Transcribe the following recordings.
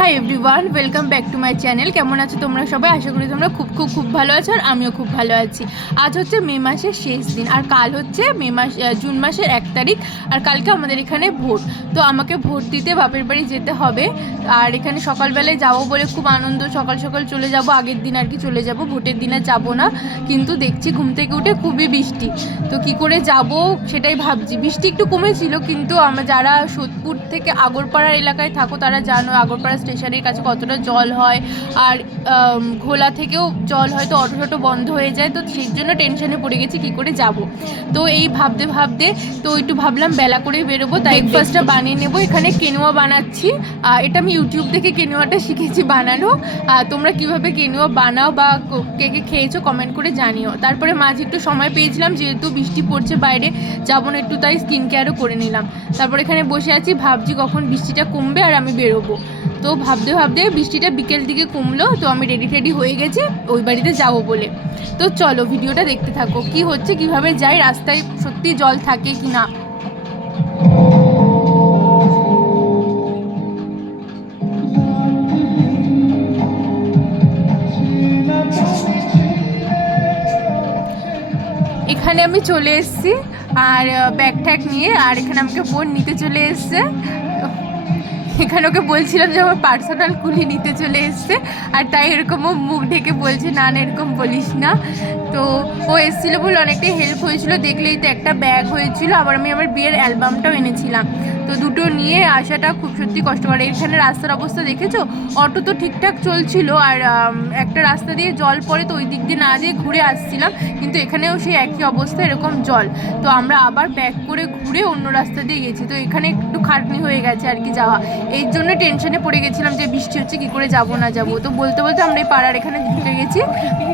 Hi everyone, welcome back to my channel. কেমন আছো তোমরা সবাই? আশা করি তোমরা খুব খুব খুব ভালো আছো আর আমিও খুব ভালো আছি। আজ হচ্ছে মে মাসের শেষ দিন আর কাল হচ্ছে মে মাস জুন মাসের এক তারিখ আর কালকে আমাদের এখানে ভোট। তো আমাকে ভোট দিতে বাপের বাড়ি যেতে হবে। আর এখানে সকালবেলায় যাব বলে খুব আনন্দ, সকাল সকাল চলে যাব, আগের দিন আর কি চলে যাব। ভোটের দিনে যাব না, কিন্তু দেখছি ঘুম থেকে উঠে খুবই বৃষ্টি। তো কি করে যাব সেটাই ভাবছি। বৃষ্টি একটু কমেছিল, কিন্তু আমরা যারা সোদপুর থেকে আগরপাড়ার এলাকায় থাকো, তারা জানো আগরপাড়া স্টেশনের কাছে কতটা জল হয় আর ঘোলা থেকেও জল হয় তো অটো টটো বন্ধ হয়ে যায় তো সেই জন্য টেনশনে পড়ে গেছি কি করে যাব। তো এই ভাবতে ভাবতে তো একটু ভাবলাম বেলা করেই বেরোবো তাই ব্রেকফাস্টটা বানিয়ে নেব। এখানে কেনুয়া বানাচ্ছি। আহ, এটা আমি ইউটিউব থেকে কেনুয়াটা শিখেছি বানানো। আহ, তোমরা কীভাবে কেনুয়া বানাও বা কে কে খেয়েছো কমেন্ট করে জানিও। তারপরে মাঝে একটু সময় পেয়েছিলাম যেহেতু বৃষ্টি পড়ছে বাইরে যাব না একটু তাই স্কিন কেয়ারও করে নিলাম। তারপর এখানে বসে আছি ভাবছি কখন বৃষ্টিটা কমবে আর আমি বেরোবো। তো ভাবতে ভাবতে বৃষ্টিটা বিকেল দিকে কমলো, তো আমি রেডি টেডি হয়ে গেছি, ওই বাড়িতে যাব বলে। তো চলো ভিডিওটা দেখতে থাকো, কি হচ্ছে, কীভাবে যাই রাস্তায় সত্যি জল থাকে কি না? এখানে আমি চলে এসেছি, আর ব্যাগ ট্যাগ নিয়ে, আর এখানে আমাকে বোন নিতে চলে এসছে। এখানে ওকে বলছিলাম যে আমার পার্সোনাল কুলি নিতে চলে এসছে, আর তাই এরকম ও মুখ ঢেকে বলছে, না না, এরকম বলিস না। তো ও এসেছিল বলে অনেকটাই হেল্প হয়েছিল, দেখলেই তো একটা ব্যাগ হয়েছিল। আবার আমি আমার বিয়ের অ্যালবামটাও এনেছিলাম। তো দুটো নিয়ে আসাটা খুব সত্যি কষ্টকর। এখানে রাস্তার অবস্থা দেখেছ? অটো তো ঠিকঠাক চলছিল আর একটা রাস্তা দিয়ে জল পড়ে তো ওই দিক দিয়ে না দিয়ে ঘুরে আসছিলাম, কিন্তু এখানেও সেই একই অবস্থা, এরকম জল। তো আমরা আবার ব্যাক করে ঘুরে অন্য রাস্তা দিয়ে গেছি। তো এখানে একটু খাটনি হয়ে গেছে আর কি যাওয়া। এই জন্য টেনশনে পড়ে গেছিলাম যে বৃষ্টি হচ্ছে, কি করে যাব, না যাব। তো বলতে বলতে আমরা এই পাড়ার এখানে ঢুকে গেছি।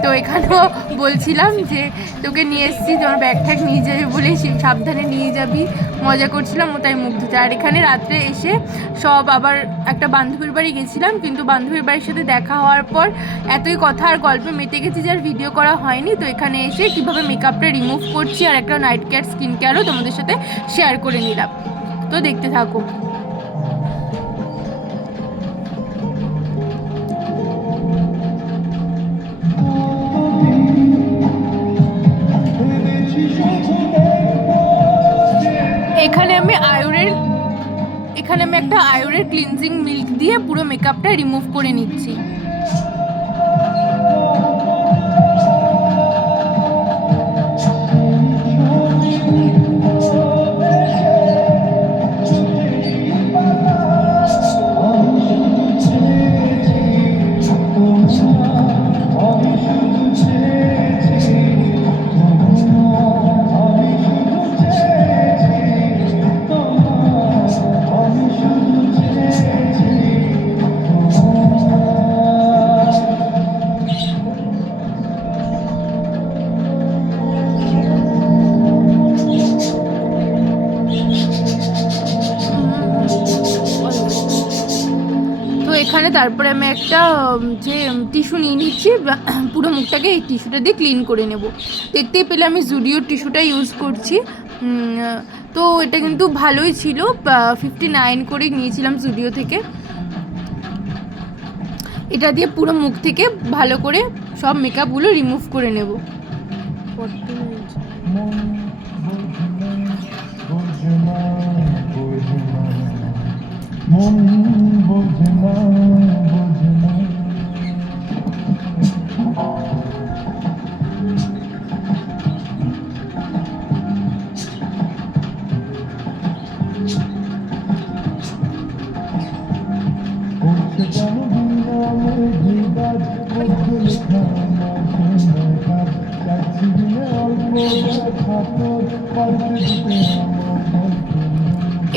তো এখানেও বলছিলাম যে তোকে নিয়ে এসেছি তোমার ব্যাগ ট্যাগ নিয়ে যাবি বলে সাবধানে নিয়ে যাবি। মজা করছিলাম ও তাই মুগ্ধ আর এখানে রাত্রে এসে সব আবার একটা বান্ধবীর বাড়ি গেছিলাম, কিন্তু বান্ধবীর বাড়ির সাথে দেখা হওয়ার পর এতই কথা আর গল্পে মেতে গেছি যে আর ভিডিও করা হয়নি। তো এখানে এসে কীভাবে মেকআপটা রিমুভ করছি আর একটা নাইট কেয়ার স্কিন কেয়ারও তোমাদের সাথে শেয়ার করে নিলাম। তো দেখতে থাকো। এখানে আমি আয়ুরের এখানে আমি একটা আয়ুরের ক্লিনজিং মিল্ক দিয়ে পুরো মেকআপটা রিমুভ করে নিচ্ছি। তো এখানে তারপরে আমি একটা যে টিস্যু নিয়ে নিচ্ছি পুরো মুখটাকে এই টিস্যুটা দিয়ে ক্লিন করে নেব। দেখতেই পেলে আমি জুডিওর টিস্যুটা ইউজ করছি। তো এটা কিন্তু ভালোই ছিল ফিফটি নাইন করে নিয়েছিলাম জুডিও থেকে। এটা দিয়ে পুরো মুখ থেকে ভালো করে সব মেকআপগুলো রিমুভ করে নেব। মন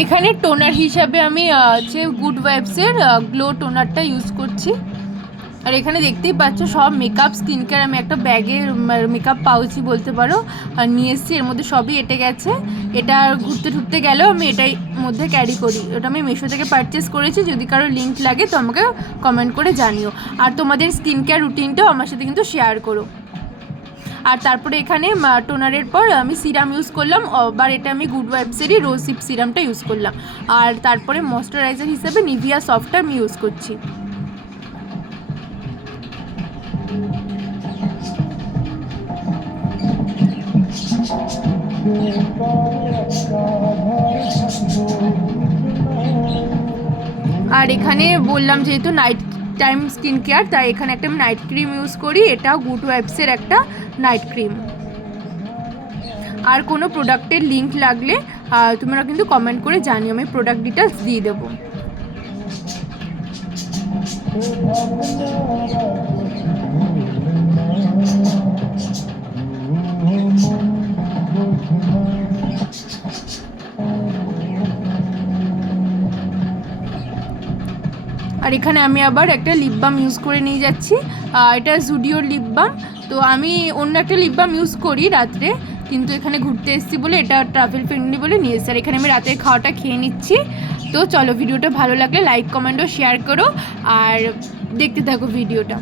এখানে টোনার হিসাবে আমি যে গুড ভাইবসের গ্লো টোনারটা ইউজ করছি। আর এখানে দেখতেই পাচ্ছ সব মেকআপ স্কিন কেয়ার আমি একটা ব্যাগে মেকআপ পাউচই বলতে পারো। আর নিয়ে এসেছি, এর মধ্যে সবই এটে গেছে। এটা ঘুরতে ঠুরতে গেলেও আমি এটাই মধ্যে ক্যারি করি। ওটা আমি মিশো থেকে পারচেস করেছি, যদি কারও লিঙ্ক লাগে তো আমাকে কমেন্ট করে জানিও। আর তোমাদের স্কিন কেয়ার রুটিনটাও আমার সাথে কিন্তু শেয়ার করো। আর তারপরে এখানে টোনারের পর আমি সিরাম ইউজ করলাম। আবার এটা আমি গুড ওয়াইবসেরই রোজিপ সিরামটা ইউজ করলাম। আর তারপরে ময়শ্চারাইজার হিসেবে নিভিয়া সফটটা আমি ইউজ করছি। আর এখানে বললাম যেহেতু নাইট টাইম স্কিন কেয়ার তাই এখানে একটা আমি নাইট ক্রিম ইউজ করি। এটা গুড ওয়াইবসের একটা নাইট ক্রিম আর কোনো প্রোডাক্টের লিঙ্ক লাগলে তোমরা কিন্তু কমেন্ট করে জানিও, আমি প্রোডাক্ট ডিটেলস দিয়ে দেবো। আর এখানে আমি আবার একটা লিপ বাম ইউজ করে নিয়ে যাচ্ছি। এটা জুডিওর লিপ বাম তো আমি অন্য একটা লিপ বাম ইউজ করি রাত্রে, কিন্তু এখানে ঘুরতে এসেছি বলে এটা ট্রাভেল ফ্রেন্ডলি বলে নিয়ে এসেছি আর এখানে আমি রাতের খাওয়াটা খেয়ে নিচ্ছি। তো চলো, ভিডিওটা ভালো লাগলে লাইক কমেন্টও শেয়ার করো। আর দেখতে থাকো ভিডিওটা।